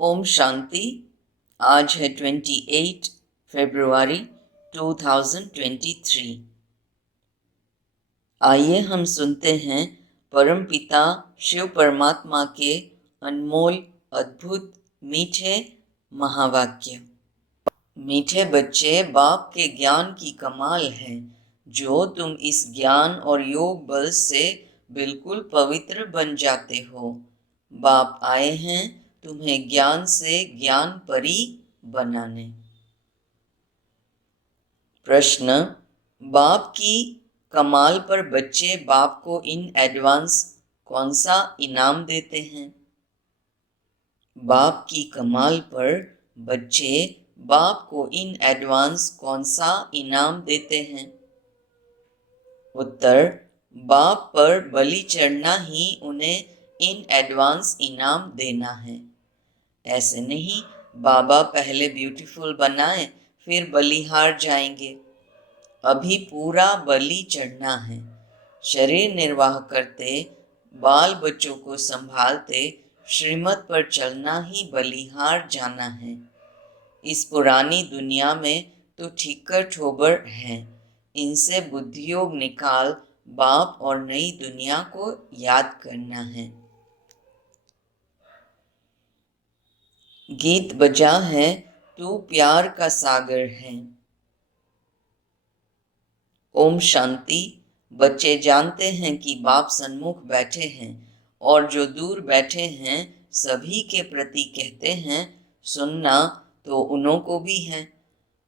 ओम शांति। आज है 28 फरवरी 2023। आइए हम सुनते हैं परम पिता शिव परमात्मा के अनमोल, अद्भुत, मीठे महावाक्य। मीठे बच्चे, बाप के ज्ञान की कमाल है, जो तुम इस ज्ञान और योग बल से बिल्कुल पवित्र बन जाते हो। बाप आए हैं तुम्हें ज्ञान से ज्ञान परी बनाने। प्रश्न: बाप की कमाल पर बच्चे बाप को इन एडवांस कौन सा इनाम देते हैं? बाप की कमाल पर बच्चे बाप को इन एडवांस कौन सा इनाम देते हैं? उत्तर: बाप पर बलि चढ़ना ही उन्हें इन एडवांस इनाम देना है। ऐसे नहीं बाबा पहले ब्यूटीफुल बनाए फिर बलिहार जाएंगे। अभी पूरा बलि चढ़ना है। शरीर निर्वाह करते, बाल बच्चों को संभालते, श्रीमत पर चलना ही बलिहार जाना है। इस पुरानी दुनिया में तो ठीकर ठोबर हैं। इनसे बुद्धियोग निकाल बाप और नई दुनिया को याद करना है। गीत बजा है, तू प्यार का सागर है। ओम शांति। बच्चे जानते हैं कि बाप सन्मुख बैठे हैं और जो दूर बैठे हैं सभी के प्रति कहते हैं, सुनना तो उन्हों को भी है।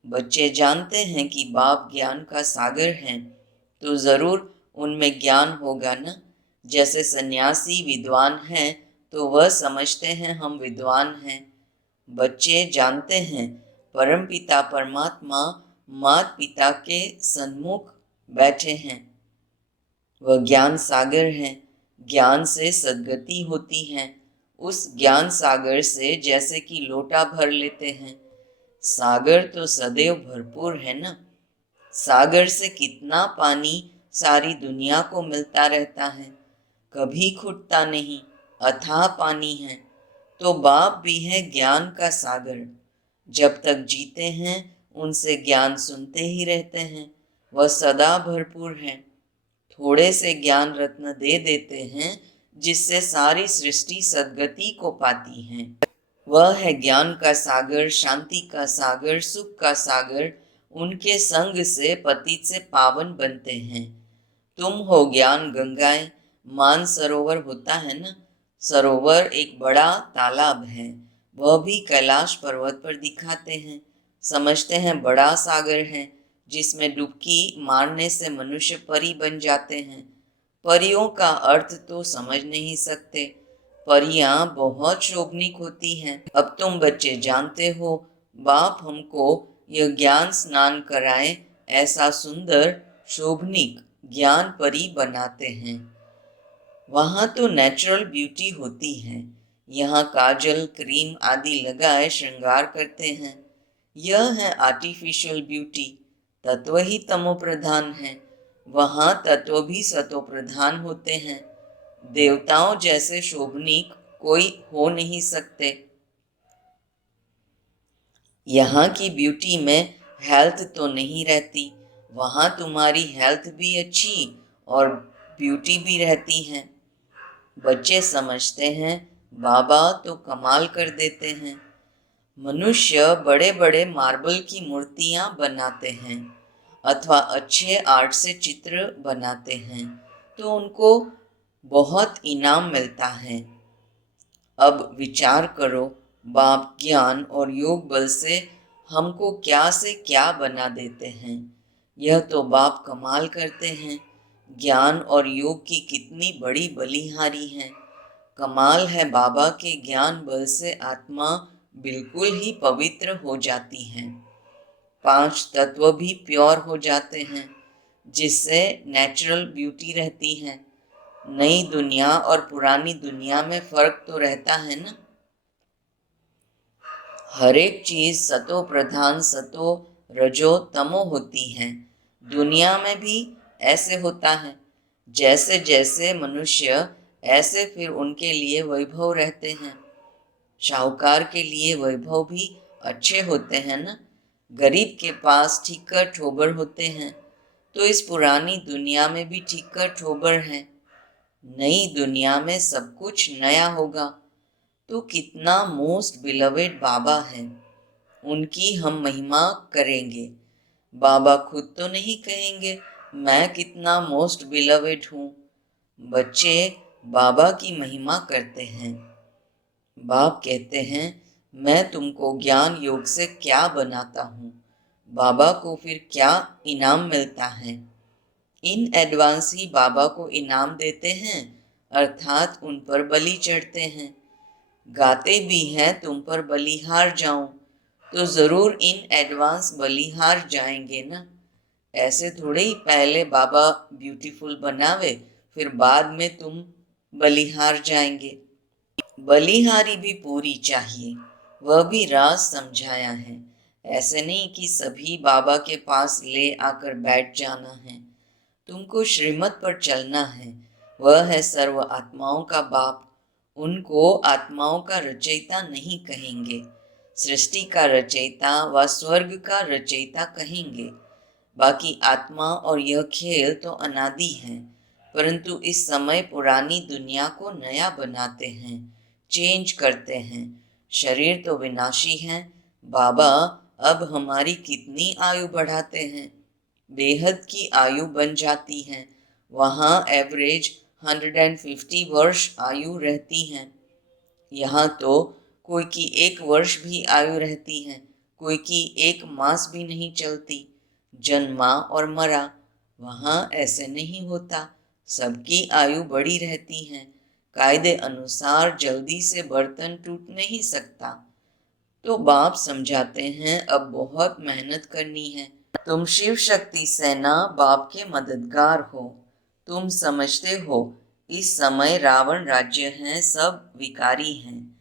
बच्चे जानते हैं कि बाप ज्ञान का सागर हैं, तो जरूर उनमें ज्ञान होगा ना। जैसे सन्यासी विद्वान हैं तो वह समझते हैं हम विद्वान हैं। बच्चे जानते हैं परमपिता परमात्मा माता पिता के सन्मुख बैठे हैं। वह ज्ञान सागर हैं। ज्ञान से सद्गति होती है। उस ज्ञान सागर से जैसे कि लोटा भर लेते हैं। सागर तो सदैव भरपूर है ना। सागर से कितना पानी सारी दुनिया को मिलता रहता है, कभी खुटता नहीं, अथाह पानी है। तो बाप भी है ज्ञान का सागर। जब तक जीते हैं उनसे ज्ञान सुनते ही रहते हैं। वह सदा भरपूर है। थोड़े से ज्ञान रत्न दे देते हैं जिससे सारी सृष्टि सद्गति को पाती है। वह है ज्ञान का सागर, शांति का सागर, सुख का सागर। उनके संग से पतित से पावन बनते हैं। तुम हो ज्ञान गंगाएं। मान सरोवर होता है ना, सरोवर एक बड़ा तालाब है। वह भी कैलाश पर्वत पर दिखाते हैं। समझते हैं बड़ा सागर है जिसमें डुबकी मारने से मनुष्य परी बन जाते हैं। परियों का अर्थ तो समझ नहीं सकते। परियां बहुत शोभनिक होती हैं। अब तुम बच्चे जानते हो बाप हमको यह ज्ञान स्नान कराए, ऐसा सुंदर शोभनिक ज्ञान परी बनाते हैं। वहाँ तो नेचुरल ब्यूटी होती है। यहाँ काजल क्रीम आदि लगाए श्रृंगार करते हैं। यह है आर्टिफिशियल ब्यूटी। तत्व ही तमो प्रधान है। वहाँ तत्व भी सतो प्रधान होते हैं। देवताओं जैसे शोभनीक कोई हो नहीं सकते। यहाँ की ब्यूटी में हेल्थ तो नहीं रहती। वहाँ तुम्हारी हेल्थ भी अच्छी और ब्यूटी भी रहती है। बच्चे समझते हैं बाबा तो कमाल कर देते हैं। मनुष्य बड़े बड़े मार्बल की मूर्तियाँ बनाते हैं अथवा अच्छे आर्ट से चित्र बनाते हैं तो उनको बहुत इनाम मिलता है। अब विचार करो, बाप ज्ञान और योग बल से हमको क्या से क्या बना देते हैं। यह तो बाप कमाल करते हैं। ज्ञान और योग की कितनी बड़ी बलिहारी है। कमाल है बाबा के ज्ञान बल से आत्मा बिल्कुल ही पवित्र हो जाती है। 5 तत्व भी प्योर हो जाते हैं जिससे नेचुरल ब्यूटी रहती है। नई दुनिया और पुरानी दुनिया में फर्क तो रहता है ना। हर एक चीज सतो प्रधान सतो रजो तमो होती है। दुनिया में भी ऐसे होता है। जैसे जैसे मनुष्य ऐसे फिर उनके लिए वैभव रहते हैं। शाहूकार के लिए वैभव भी अच्छे होते हैं ना, गरीब के पास ठीकर ठोबर होते हैं। तो इस पुरानी दुनिया में भी ठीकर ठोबर हैं। नई दुनिया में सब कुछ नया होगा। तो कितना मोस्ट बिलवेड बाबा है, उनकी हम महिमा करेंगे। बाबा खुद तो नहीं कहेंगे मैं कितना मोस्ट बिलवेड हूँ। बच्चे बाबा की महिमा करते हैं। बाप कहते हैं मैं तुमको ज्ञान योग से क्या बनाता हूँ। बाबा को फिर क्या इनाम मिलता है? इन एडवांस ही बाबा को इनाम देते हैं, अर्थात उन पर बलि चढ़ते हैं। गाते भी हैं तुम पर बलिहार जाऊं, तो जरूर इन एडवांस बलिहार जाएंगे ना। ऐसे थोड़े ही पहले बाबा ब्यूटीफुल बनावे फिर बाद में तुम बलिहार जाएंगे। बलिहारी भी पूरी चाहिए, वह भी राज समझाया है। ऐसे नहीं कि सभी बाबा के पास ले आकर बैठ जाना है। तुमको श्रीमत पर चलना है। वह है सर्व आत्माओं का बाप। उनको आत्माओं का रचयिता नहीं कहेंगे, सृष्टि का रचयिता व स्वर्ग का रचयिता कहेंगे। बाकी आत्मा और यह खेल तो अनादि है, परंतु इस समय पुरानी दुनिया को नया बनाते हैं, चेंज करते हैं। शरीर तो विनाशी है। बाबा अब हमारी कितनी आयु बढ़ाते हैं, बेहद की आयु बन जाती है। वहाँ एवरेज 150 वर्ष आयु रहती है। यहाँ तो कोई की 1 वर्ष भी आयु रहती है, कोई की 1 मास भी नहीं चलती। जन्मा और मरा। वहाँ ऐसे नहीं होता, सबकी आयु बढ़ी रहती है। कायदे अनुसार जल्दी से बर्तन टूट नहीं सकता। तो बाप समझाते हैं अब बहुत मेहनत करनी है। तुम शिव शक्ति सेना बाप के मददगार हो। तुम समझते हो इस समय रावण राज्य है, सब विकारी हैं।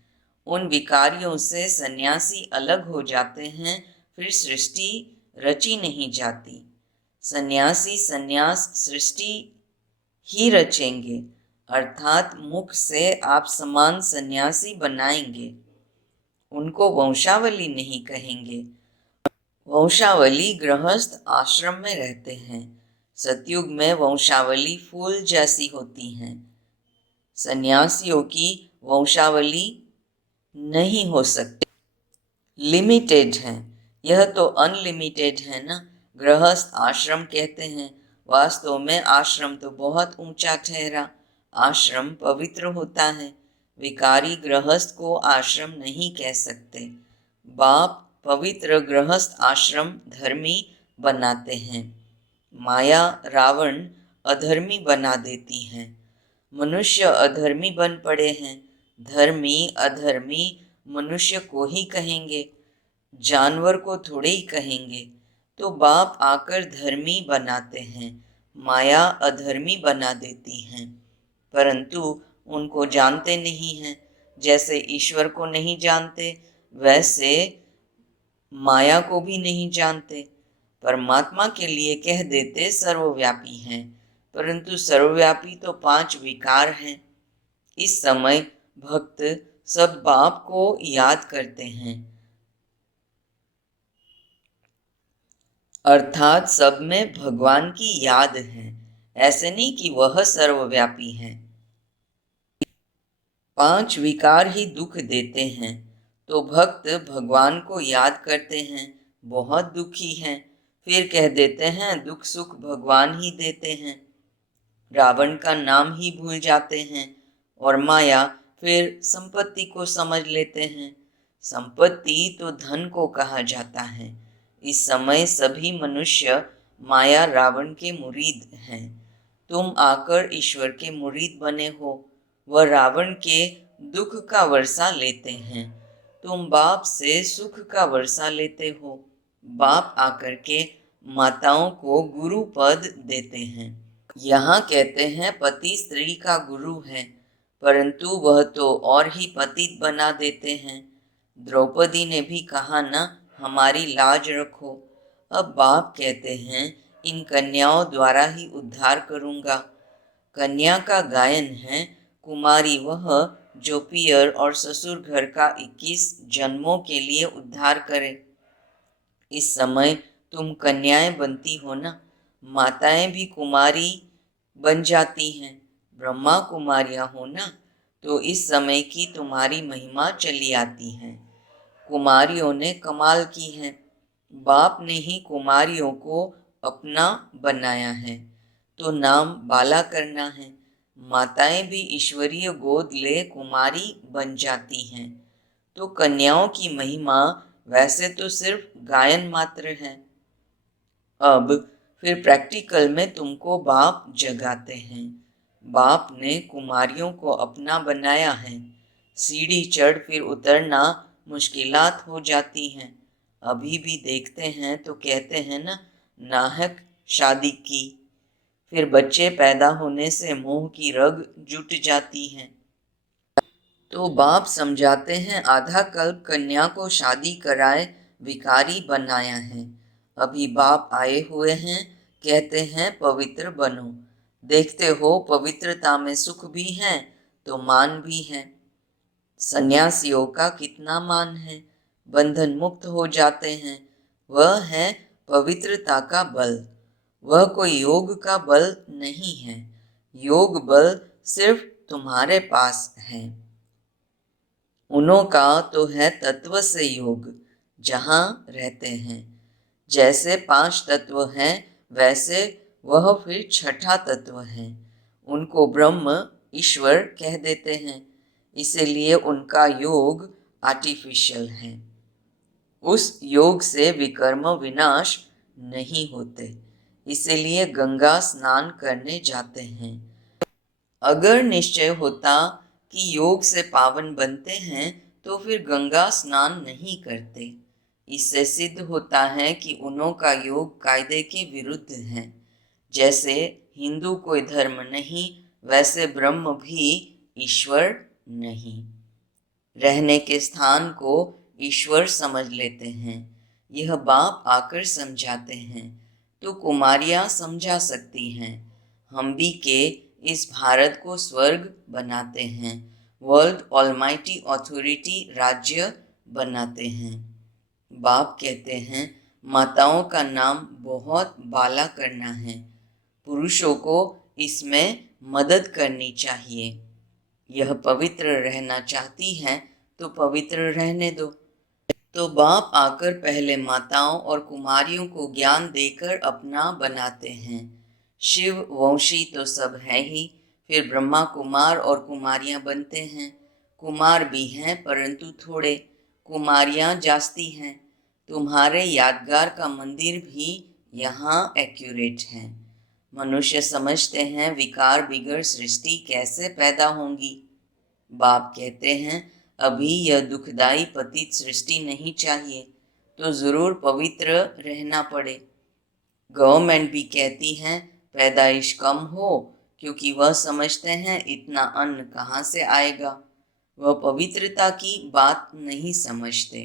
उन विकारियों से सन्यासी अलग हो जाते हैं, फिर सृष्टि रची नहीं जाती। सन्यासी सन्यास सृष्टि ही रचेंगे, अर्थात मुख से आप समान सन्यासी बनाएंगे। उनको वंशावली नहीं कहेंगे। वंशावली गृहस्थ आश्रम में रहते हैं। सतयुग में वंशावली फूल जैसी होती हैं। सन्यासियों की वंशावली नहीं हो सकती, लिमिटेड है। यह तो अनलिमिटेड है ना। गृहस्थ आश्रम कहते हैं, वास्तव में आश्रम तो बहुत ऊंचा ठहरा। आश्रम पवित्र होता है, विकारी गृहस्थ को आश्रम नहीं कह सकते। बाप पवित्र गृहस्थ आश्रम धर्मी बनाते हैं। माया रावण अधर्मी बना देती है। मनुष्य अधर्मी बन पड़े हैं। धर्मी अधर्मी मनुष्य को ही कहेंगे, जानवर को थोड़े ही कहेंगे। तो बाप आकर धर्मी बनाते हैं, माया अधर्मी बना देती हैं। परंतु उनको जानते नहीं हैं। जैसे ईश्वर को नहीं जानते, वैसे माया को भी नहीं जानते। परमात्मा के लिए कह देते सर्वव्यापी हैं, परंतु सर्वव्यापी तो 5 विकार हैं। इस समय भक्त सब बाप को याद करते हैं, अर्थात सब में भगवान की याद है। ऐसे नहीं कि वह सर्वव्यापी है। 5 विकार ही दुख देते हैं। तो भक्त भगवान को याद करते हैं, बहुत दुखी हैं, फिर कह देते हैं दुख सुख भगवान ही देते हैं। रावण का नाम ही भूल जाते हैं और माया फिर संपत्ति को समझ लेते हैं। संपत्ति तो धन को कहा जाता है। इस समय सभी मनुष्य माया रावण के मुरीद हैं। तुम आकर ईश्वर के मुरीद बने हो। वह रावण के दुख का वर्षा लेते हैं, तुम बाप से सुख का वर्षा लेते हो। बाप आकर के माताओं को गुरु पद देते हैं। यहाँ कहते हैं पति स्त्री का गुरु है, परंतु वह तो और ही पतित बना देते हैं। द्रौपदी ने भी कहा ना, हमारी लाज रखो। अब बाप कहते हैं इन कन्याओं द्वारा ही उद्धार करूंगा। कन्या का गायन है, कुमारी वह जो पियर और ससुर घर का 21 जन्मों के लिए उद्धार करे। इस समय तुम कन्याएं बनती हो ना, माताएं भी कुमारी बन जाती हैं, ब्रह्मा कुमारियां हो ना, तो इस समय की तुम्हारी महिमा चली आती है। कुमारियों ने कमाल की है, बाप ने ही कुमारियों को अपना बनाया है, तो नाम बाला करना है। माताएं भी ईश्वरीय गोद ले कुमारी बन जाती हैं, तो कन्याओं की महिमा वैसे तो सिर्फ गायन मात्र है। अब फिर प्रैक्टिकल में तुमको बाप जगाते हैं। बाप ने कुमारियों को अपना बनाया है। सीढ़ी चढ़ फिर उतरना मुश्किलात हो जाती हैं। अभी भी देखते हैं तो कहते हैं ना, नाहक शादी की। फिर बच्चे पैदा होने से मोह की रग जुट जाती है, तो बाप समझाते हैं आधा कल्प कन्या को शादी कराए भिखारी बनाया है। अभी बाप आए हुए हैं, कहते हैं पवित्र बनो। देखते हो पवित्रता में सुख भी है तो मान भी है। सन्यासियों का कितना मान है, बंधन मुक्त हो जाते हैं। वह है पवित्रता का बल, वह कोई योग का बल नहीं है। योग बल सिर्फ तुम्हारे पास है। उन्हों का तो है तत्व से योग, जहाँ रहते हैं। जैसे 5 तत्व हैं वैसे वह फिर छठा तत्व है। उनको ब्रह्म ईश्वर कह देते हैं, इसीलिए उनका योग आर्टिफिशियल है। उस योग से विकर्म विनाश नहीं होते, इसीलिए गंगा स्नान करने जाते हैं। अगर निश्चय होता कि योग से पावन बनते हैं तो फिर गंगा स्नान नहीं करते। इससे सिद्ध होता है कि उन्हों का योग कायदे के विरुद्ध है। जैसे हिंदू कोई धर्म नहीं, वैसे ब्रह्म भी ईश्वर नहीं। रहने के स्थान को ईश्वर समझ लेते हैं। यह बाप आकर समझाते हैं, तो कुमारियां समझा सकती हैं। हम भी के इस भारत को स्वर्ग बनाते हैं, वर्ल्ड ऑलमाइटी अथॉरिटी राज्य बनाते हैं। बाप कहते हैं माताओं का नाम बहुत बाला करना है, पुरुषों को इसमें मदद करनी चाहिए। यह पवित्र रहना चाहती है तो पवित्र रहने दो। तो बाप आकर पहले माताओं और कुमारियों को ज्ञान देकर अपना बनाते हैं। शिव वंशी तो सब है ही, फिर ब्रह्मा कुमार और कुमारियां बनते हैं। कुमार भी हैं परंतु थोड़े, कुमारियां जास्ती हैं। तुम्हारे यादगार का मंदिर भी यहाँ एक्यूरेट है। मनुष्य समझते हैं विकार बिगड़ सृष्टि कैसे पैदा होंगी। बाप कहते हैं अभी यह दुखदाई पतित सृष्टि नहीं चाहिए, तो जरूर पवित्र रहना पड़े। गवर्नमेंट भी कहती है पैदाइश कम हो, क्योंकि वह समझते हैं इतना अन्न कहाँ से आएगा। वह पवित्रता की बात नहीं समझते।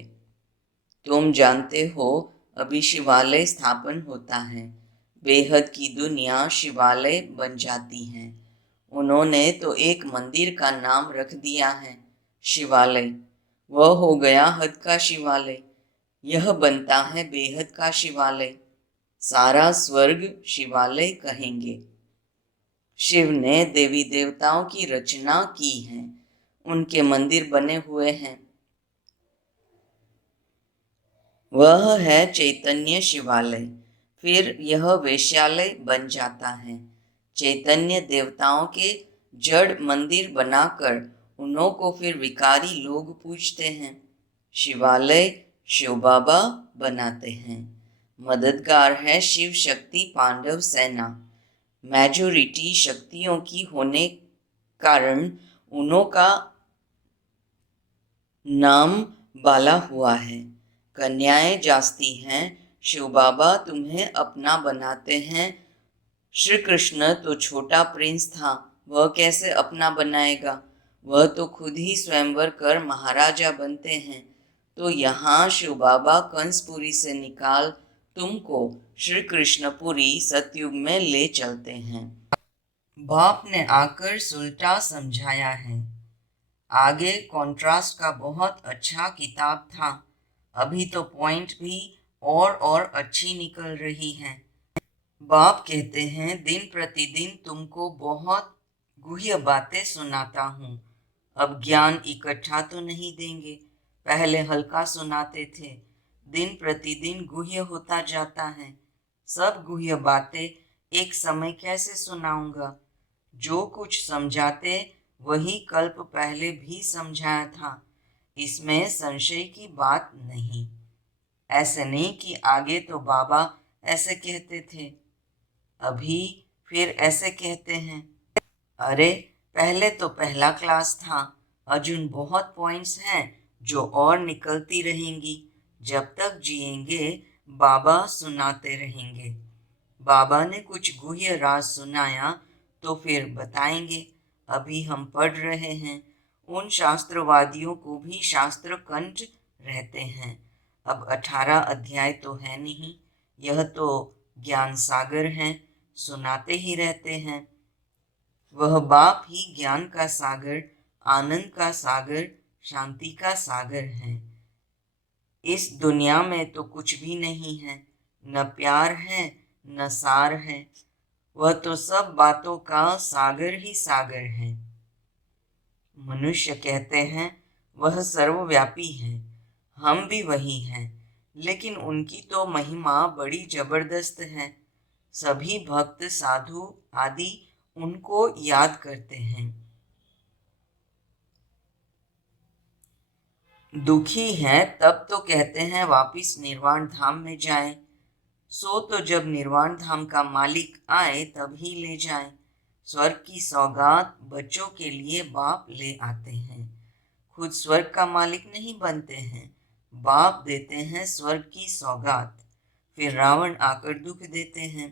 तुम जानते हो अभी शिवालय स्थापन होता है, बेहद की दुनिया शिवालय बन जाती है। उन्होंने तो एक मंदिर का नाम रख दिया है शिवालय, वह हो गया हद का शिवालय। यह बनता है बेहद का शिवालय, सारा स्वर्ग शिवालय कहेंगे। शिव ने देवी देवताओं की रचना की है, उनके मंदिर बने हुए हैं। वह है चैतन्य शिवालय। फिर यह वेश्यालय बन जाता है। चैतन्य देवताओं के जड़ मंदिर बनाकर उन्हों को फिर विकारी लोग पूजते हैं। शिवालय शिव बाबा बनाते हैं। मददगार है शिव शक्ति पांडव सेना। मेजोरिटी शक्तियों की होने कारण उन्हों का नाम बाला हुआ है। कन्याएं जास्ती हैं, शिव बाबा तुम्हें अपना बनाते हैं। श्री कृष्ण तो छोटा प्रिंस था, वह कैसे अपना बनाएगा। वह तो खुद ही स्वयंवर कर महाराजा बनते हैं। तो यहाँ शिव बाबा कंसपुरी से निकाल तुमको श्री कृष्णपुरी सतयुग में ले चलते हैं। बाप ने आकर सुलटा समझाया है। आगे कॉन्ट्रास्ट का बहुत अच्छा किताब था। अभी तो पॉइंट भी और अच्छी निकल रही हैं। बाप कहते हैं, दिन प्रतिदिन तुमको बहुत गुह्य बातें सुनाता हूँ। अब ज्ञान इकट्ठा तो नहीं देंगे, पहले हल्का सुनाते थे, दिन प्रतिदिन गुह्य होता जाता है। सब गुह्य बातें एक समय कैसे सुनाऊंगा? जो कुछ समझाते वही कल्प पहले भी समझाया था, इसमें संशय की बात नहीं। ऐसे नहीं कि आगे तो बाबा ऐसे कहते थे, अभी फिर ऐसे कहते हैं। अरे पहले तो पहला क्लास था, अजून बहुत पॉइंट्स हैं जो और निकलती रहेंगी। जब तक जिएंगे बाबा सुनाते रहेंगे। बाबा ने कुछ गुह्य राज सुनाया तो फिर बताएंगे। अभी हम पढ़ रहे हैं, उन शास्त्रवादियों को भी शास्त्र कंठ रहते हैं। अब 18 अध्याय तो है नहीं, यह तो ज्ञान सागर है, सुनाते ही रहते हैं। वह बाप ही ज्ञान का सागर, आनंद का सागर, शांति का सागर है। इस दुनिया में तो कुछ भी नहीं है, न प्यार है न सार है। वह तो सब बातों का सागर ही सागर है। मनुष्य कहते हैं वह सर्वव्यापी है, हम भी वही हैं, लेकिन उनकी तो महिमा बड़ी जबरदस्त है। सभी भक्त साधु आदि उनको याद करते हैं। दुखी हैं तब तो कहते हैं वापिस निर्वाण धाम में जाएं। सो तो जब निर्वाण धाम का मालिक आए तब ही ले जाए। स्वर्ग की सौगात बच्चों के लिए बाप ले आते हैं, खुद स्वर्ग का मालिक नहीं बनते हैं। बाप देते हैं स्वर्ग की सौगात, फिर रावण आकर दुख देते हैं।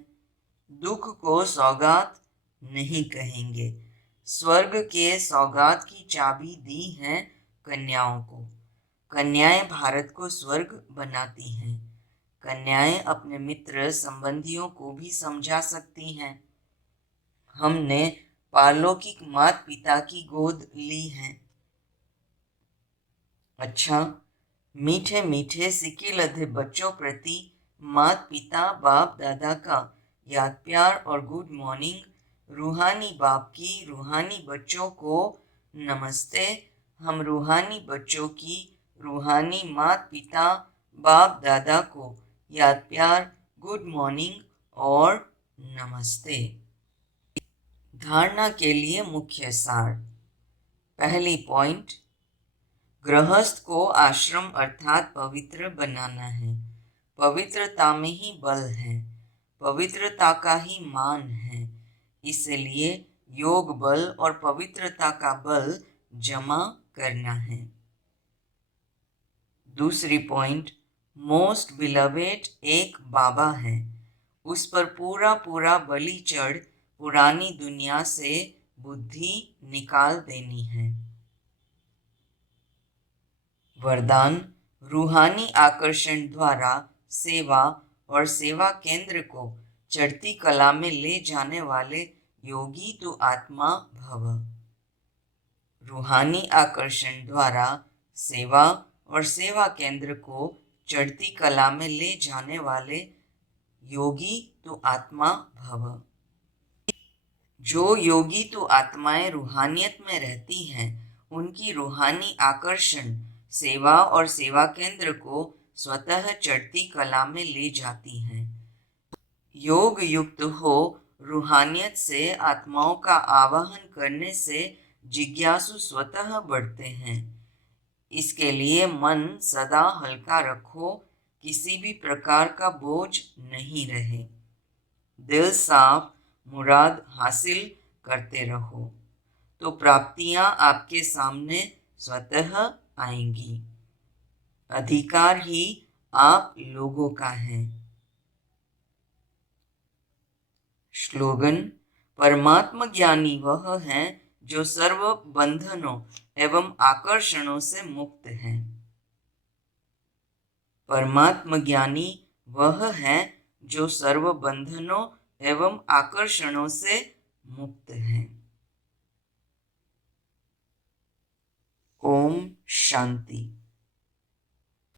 दुख को सौगात नहीं कहेंगे। स्वर्ग के सौगात की चाबी दी है कन्याओं को। कन्याएं भारत को स्वर्ग बनाती हैं। कन्याएं अपने मित्र संबंधियों को भी समझा सकती हैं। हमने पारलौकिक माता पिता की गोद ली है। अच्छा, मीठे मीठे सिक्के लधे बच्चों प्रति माता पिता बाप दादा का याद प्यार और गुड मॉर्निंग। रूहानी बाप की रूहानी बच्चों को नमस्ते। हम रूहानी बच्चों की रूहानी माता पिता बाप दादा को याद प्यार, गुड मॉर्निंग और नमस्ते। धारणा के लिए मुख्य सार। पहली पॉइंट, गृहस्थ को आश्रम अर्थात पवित्र बनाना है। पवित्रता में ही बल है, पवित्रता का ही मान है। इसलिए योग बल और पवित्रता का बल जमा करना है। दूसरी पॉइंट, मोस्ट बिलवेड एक बाबा है, उस पर पूरा पूरा बलि चढ़ पुरानी दुनिया से बुद्धि निकाल देनी है। वरदान, रूहानी आकर्षण द्वारा सेवा और सेवा केंद्र को चढ़ती कला में ले जाने वाले योगी तू आत्मा भव। रूहानी आकर्षण द्वारा सेवा और सेवा केंद्र को चढ़ती कला में ले जाने वाले योगी तू आत्मा भव। जो योगी तो आत्माएं रूहानियत में रहती हैं, उनकी रूहानी आकर्षण सेवा और सेवा केंद्र को स्वतः चढ़ती कला में ले जाती हैं। योग युक्त हो रूहानियत से आत्माओं का आवाहन करने से जिज्ञासु स्वतः बढ़ते हैं। इसके लिए मन सदा हल्का रखो, किसी भी प्रकार का बोझ नहीं रहे। दिल साफ, मुराद हासिल करते रहो तो प्राप्तियां आपके सामने स्वतः आएंगी। अधिकार ही आप लोगों का है। स्लोगन, परमात्म ज्ञानी वह है जो सर्व बंधनों एवं आकर्षणों से मुक्त है। परमात्म ज्ञानी वह है जो सर्व बंधनों एवं आकर्षणों से मुक्त है। ओम शांति।